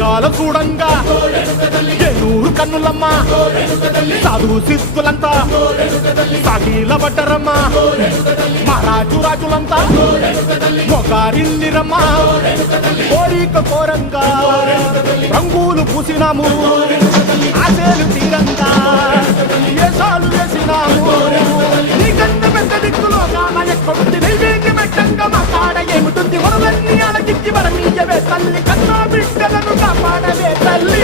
కలికాలం చూడంగా ఎన్నూరు కన్నులమ్మ చదువు సిద్ధులంతా సాగిల పడ్డరమ్మ మహారాజు రాజులంతా మొగారిల్లిరమ్మ కోరిక కోరంగా రంగులు పూసినాము ఆశలు తీరంగా ఏసాలు వేసినాము నీకన్నా పెద్ద దిక్కులో గాన ఎక్కడుంది నైవేద్యం పెట్టంగా మా కాడ ఏమిటుంది వరలన్నీ అలకిచ్చి వరమీయవే తల్లి కన్నా బిడ్డలను కాపాడవే తల్లి